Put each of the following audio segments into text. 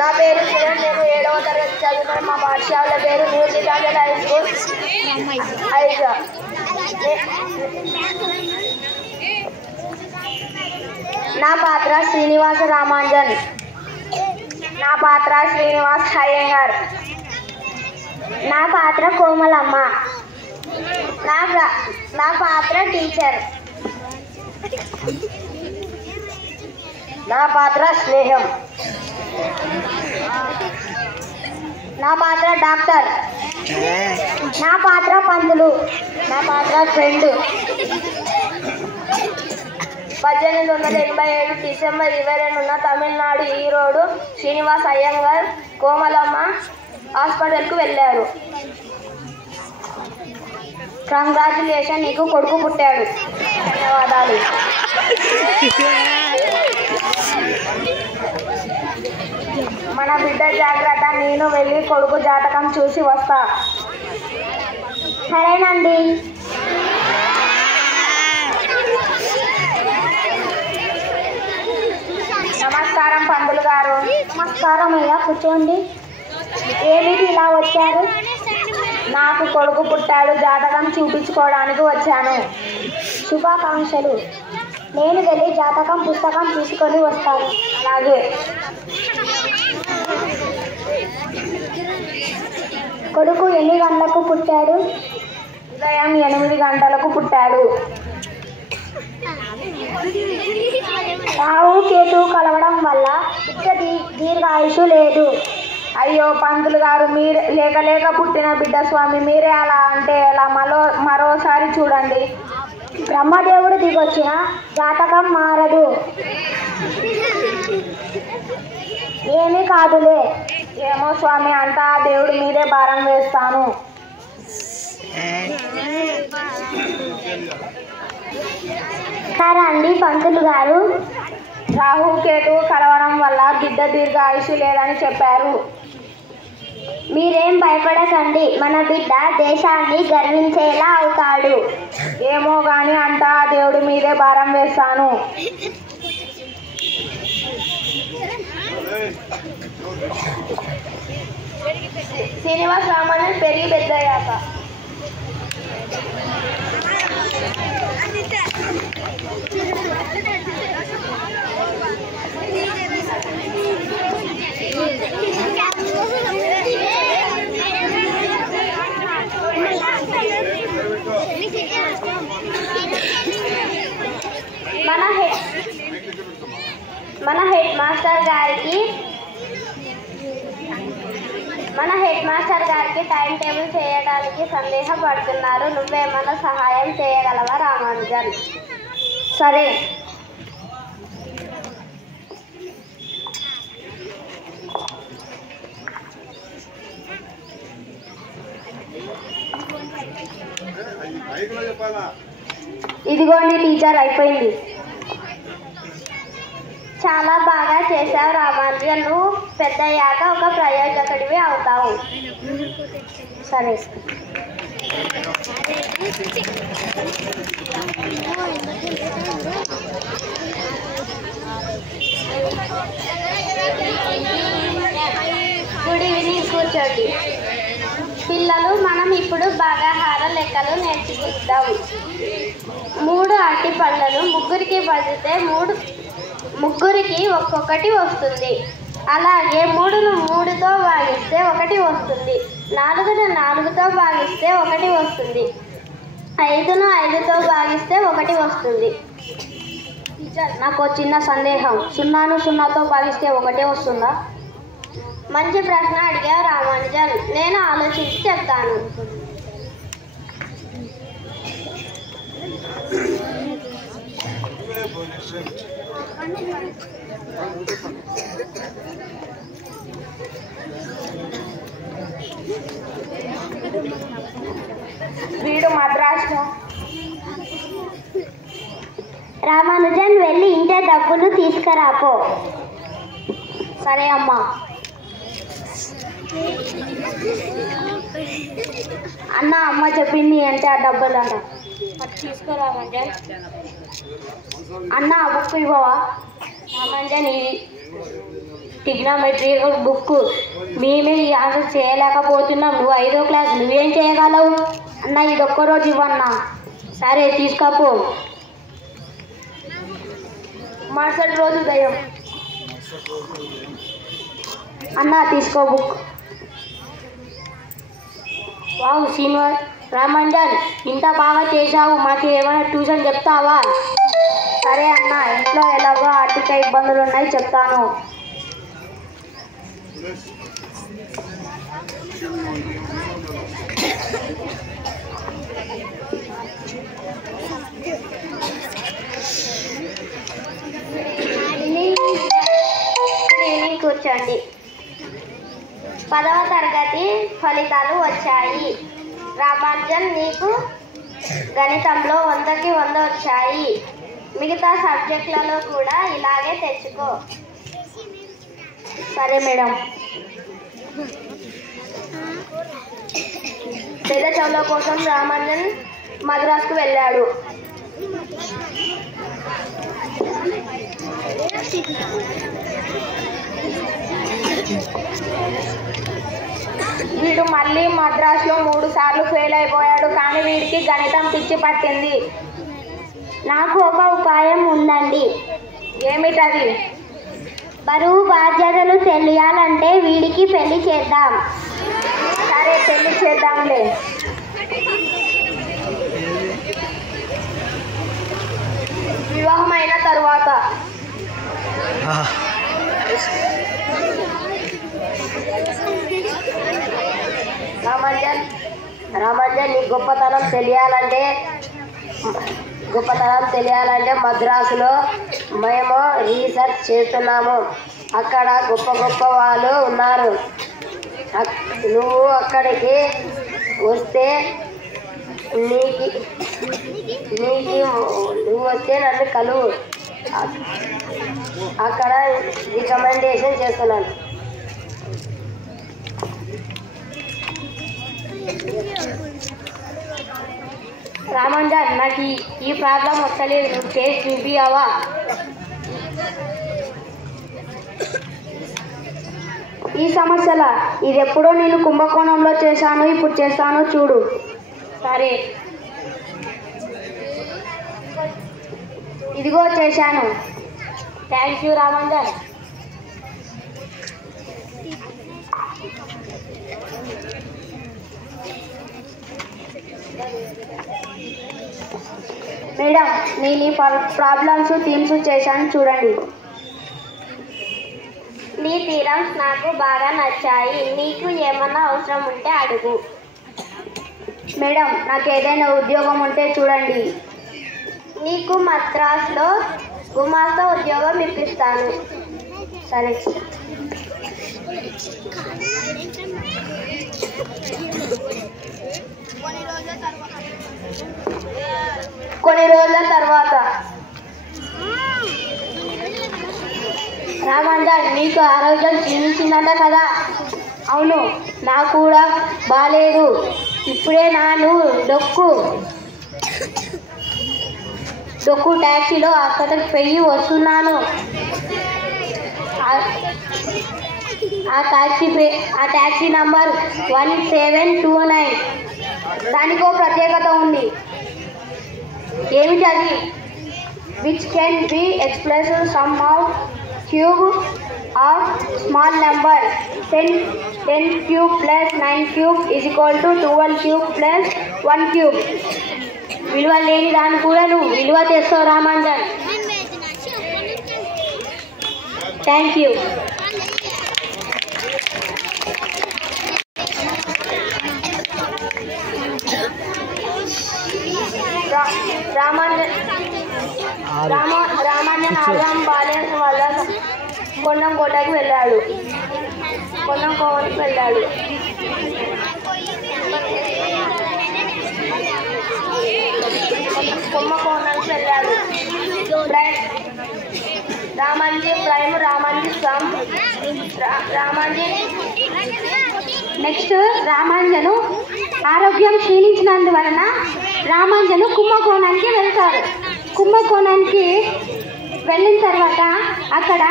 నా పేరు కిరణ్. నేను 7వ తరగతి చదువుతాను. మా పాఠశాల పేరు new Geetanjali high school Ieeja. నా పాత్ర శ్రీనివాస రామాంజన్. నా పాత్ర శ్రీనివాస్ అయ్యంగార్. నా పాత్ర కోమలమ్మ. నా పాత్ర టీచర్. నా పాత్ర స్నేహం. నా పాత్ర డాక్టర్. నా పాత్ర పంతులు. నా పాత్ర ఫ్రెండ్. 1887 డిసెంబర్ 22న తమిళనాడు ఈరోడు శ్రీనివాస్ అయ్యంగార్ కోమలమ్మ హాస్పిటల్కు వెళ్ళారు. కంగ్రాచులేషన్, నీకు కొడుకు పుట్టాడు. ధన్యవాదాలు. మన బిడ్డ జాగ్రత్త, నేను వెళ్ళి కొడుకు జాతకం చూసి వస్తా. సరేనండి. నమస్కారం పంతులు గారు. నమస్కారం అయ్యా, కూర్చోండి. ఏమిటి ఇలా వచ్చారు? నాకు కొడుకు పుట్టాడు, జాతకం చూపించుకోవడానికి వచ్చాను. శుభాకాంక్షలు. నేను వెళ్ళి జాతకం పుస్తకం తీసుకొని వస్తాను. అలాగే. కొడుకు ఎన్ని గంటలకు పుట్టాడు? ఉదయం 8 గంటలకు పుట్టాడు. రాహు కేతు కలవడం వల్ల బిడ్డ దీర్ఘాయుషు లేదు. అయ్యో పంతులు గారు, మీరు లేక పుట్టిన బిడ్డ స్వామి, మీరే అలా అంటే ఎలా? మరోసారి చూడండి. బ్రహ్మదేవుడు దిగొచ్చిన జాతకం మారదు. ఏమీ కాదులే. ఏమో స్వామి, అంతా దేవుడి మీదే భారం వేస్తాను. రండి పంతులు గారు. రాహు కేతు కలవడం వల్ల బిడ్డ దీర్ఘాయుషు లేదని చెప్పారు. మీరేం భయపడకండి, మన బిడ్డ దేశాన్ని గర్వించేలా అవుతాడు. ఏమో గాని అంతా దేవుడి మీదే భారం వేస్తాను. శ్రీనివాస్ రామాంజన్ పెరిగి పెద్దయ్యాక మన హెడ్ మాస్టర్ గారికి టైం టేబుల్ చేయడానికి సందేహపడుతున్నారు. నువ్వేమన్నా సహాయం చేయగలవా రామాంజన్? సరే. ఇదిగోండి టీచర్, అయిపోయింది. చాలా బాగా చేశావు రామాంజన్. నువ్వు పెద్దయ్యాక ఒక ప్రయోజకుడివి అవుతావు. సరే. గుడ్ ఈవినింగ్, కూర్చోండి. పిల్లలు, మనం ఇప్పుడు భాగాహార లెక్కలు నేర్చుకుందాం. 3 అరటి పళ్ళను ముగ్గురికి పంచితే ముగ్గురికి ఒక్కొక్కటి వస్తుంది. అలాగే 3ను 3తో భాగిస్తే 1 వస్తుంది. 4ను 4తో భాగిస్తే 1 వస్తుంది. 5ను 5తో భాగిస్తే 1 వస్తుంది. నాకు చిన్న సందేహం, 0ను 0తో భాగిస్తే 1 వస్తుందా? మంచి ప్రశ్న అడిగావు రామానుజన్. నేను ఆలోచించి చెప్తాను. వీడు మద్రాసులో. రామానుజన్, వెళ్ళి ఇంటే డబ్బులు తీసుకురాపో. సరే అమ్మా. అన్న, అమ్మ చెప్పింది అంటే ఆ డబ్బులు అన్న తీసుకురామంజన్. అన్న, ఆ బుక్ ఇవ్వవా? రామాంజన్, ఇది ట్రిగ్నోమెట్రీ బుక్. మేమే ఈ ఆన్సర్ చేయలేకపోతున్నాం. నువ్వు 5వ క్లాస్, నువ్వేం చేయగలవు? అన్న ఇది ఒక్కరోజు ఇవ్వన్నా. సరే తీసుకోపో. మరుసటి రోజు ఉదయం, అన్న తీసుకో బుక్. వావ్ శ్రీనివాస్, రామంజన్ ఇంత బాగా చేశావు, మాకు ఏమైనా ట్యూషన్ చెప్తావా? సరే అన్న, ఇంట్లో ఎలాగో ఆర్థిక ఇబ్బందులు ఉన్నాయి, చెప్తాను. కూర్చోండి. 10వ తరగతి ఫలితాలు వచ్చాయి. రామాంజన్, నీకు గణితంలో 100కి 100 వచ్చాయి. మిగతా సబ్జెక్టులలో కూడా ఇలాగే తెచ్చుకో. సరే మేడం. పెద్ద చదువుల కోసం రామాంజన్ మద్రాసుకు వెళ్ళాడు. వీడు మళ్ళీ మద్రాసులో 3 సార్లు ఫెయిల్ అయిపోయాడు. కానీ వీడికి గణితం పిచ్చి పట్టింది. నాకు ఒక ఉపాయం ఉందండి. ఏమిటది? బరువు బాధ్యతలు తెలియాలంటే వీడికి పెళ్లి చేద్దాం. సరే పెళ్లి చేద్దాంలే. వివాహమైన తరువాత రామాంజన్ నీ గొప్పతనం తెలియాలంటే మద్రాసులో మేము రీసెర్చ్ చేస్తున్నాము. అక్కడ గొప్ప వాళ్ళు ఉన్నారు. నువ్వు అక్కడికి వస్తే నువ్వు వస్తే నన్ను కలువు. అక్కడ రికమెండేషన్ చేస్తున్నాను. రామాంజన్, నాకు ఈ ప్రాబ్లం వస్తలేదు, నువ్వు చేసి చూపియావా? ఈ సమస్యల ఇది ఎప్పుడో నేను కుంభకోణంలో చేశాను, ఇప్పుడు చేస్తాను చూడు. సరే ఇదిగో చేశాను. Thank you Ramanjan. మేడం, నేను ఈ ప్రాబ్లమ్స్ థీమ్స్ చేశాను చూడండి. నీ థీరమ్స్ నాకు బాగా నచ్చాయి. నీకు ఏమన్నా అవసరం ఉంటే అడుగు. మేడం, నాకు ఏదైనా ఉద్యోగం ఉంటే చూడండి. నీకు మద్రాసులో గుమాస్తా ఉద్యోగం ఇప్పిస్తాను. సరే. కొన్ని రోజుల తర్వాత రామాంజన్, నీకు ఆరోగ్యం క్షీణించిందంట కదా? అవును, నాకు కూడా బాలేదు. ఇప్పుడే నాను డొక్కు ట్యాక్సీలో ఆసుపత్రికి పోయి వస్తున్నాను. ఆ ట్యాక్సీ నంబర్ 1729. దానికో ప్రత్యేకత ఉంది. ఏమిటి అది? Which can be expressed some of cube of small number 10 cube plus 9 cube is equal to 12 cube plus 1 cube. విలువ లేని దాన్ని కూడా నువ్వు విలువ తెస్తావు రామాంజన్. Thank you. రామాంజన్ ఆగ్రహం బాలేదు వల్ల కొండం కోటకి వెళ్ళాడు. కుంభకోణానికి వెళ్ళాడు. Ramanujan prime, Ramanujan sum, Ramanujan. Next రామాంజను ఆరోగ్యం క్షీణించినందువలన రామాంజను కుంభకోణానికి వెళ్తారు. కుంభకోణానికి వెళ్ళిన తర్వాత అక్కడ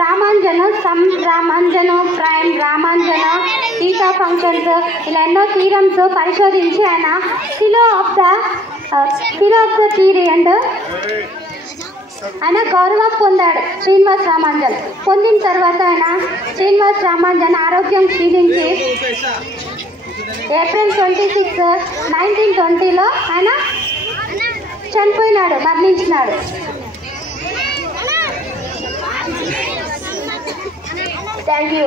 Ramanujan, sum Ramanujan, prime Ramanujan, eta functions ఇలా ఎన్నో థీరమ్స్ పరిశోధించి ఆయన fellow of the theory and ఆయన గౌరవం పొందాడు. శ్రీనివాస్ రామాంజన్ పొందిన తర్వాత ఆయన శ్రీనివాస్ రామాంజన్ ఆరోగ్యం క్షీణించి ఏప్రిల్ 26, 1920లో ఆయన చనిపోయినాడు, మరణించినాడు. Thank you.